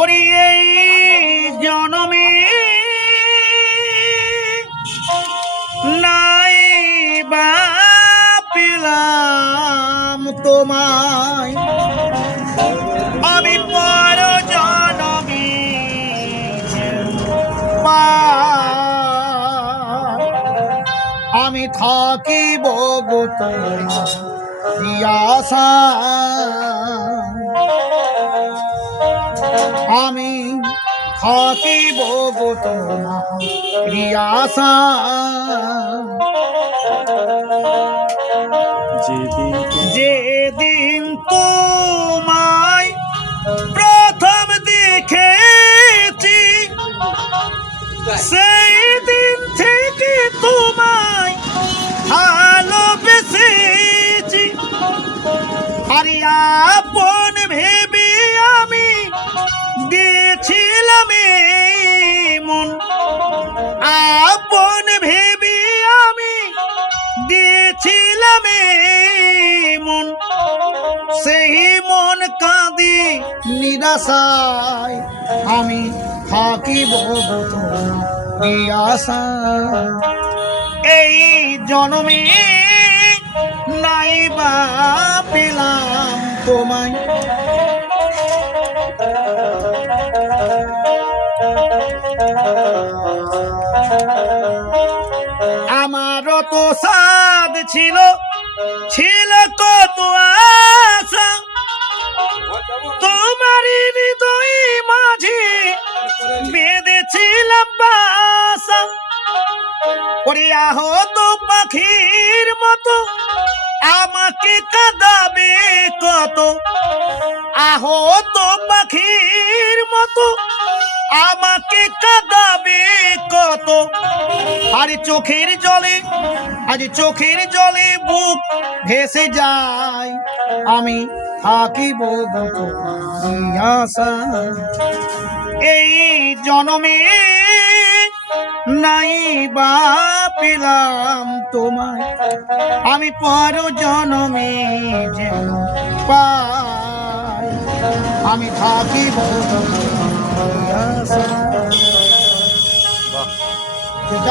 ওরে এই জনমে নাই বা পেলাম তোমায়, আমি পর জনমে আমি থাকিব গো তোমার আশা, আমি থাকিব গো তোমার আশা। যেদিন তোমায় প্রথম দেখেছি সেই দিন থেকে তোমায় ভালোবেসেছি, আরে আপন ভেবে আমি দিয়েছিলাম মন, আপন ভেবে আমি দিয়েছিলাম মন, সেই মন কাঁদি নিরাশায়, আমি থাকিব আশা। এই জনমে নাই বা পেলাম তোমায়, আমারও তো সাধ ছিল কত আশা, তোমারই হৃদয় মাঝে বেঁধেছিলাম বাসা, ওরে আহত পাখির মতো আমাকে কাঁদাবে কত, আহত পাখির মতো আমাকে কাঁদাবে কত, আরে চোখের জলে আজ চোখের জলে বুক ভেসে যায়, আমি থাকিব আশা। এই জনমে নাই বা পেলাম তোমায়, আমি পর জনমে যেন পাই, আমি থাকিব আশা।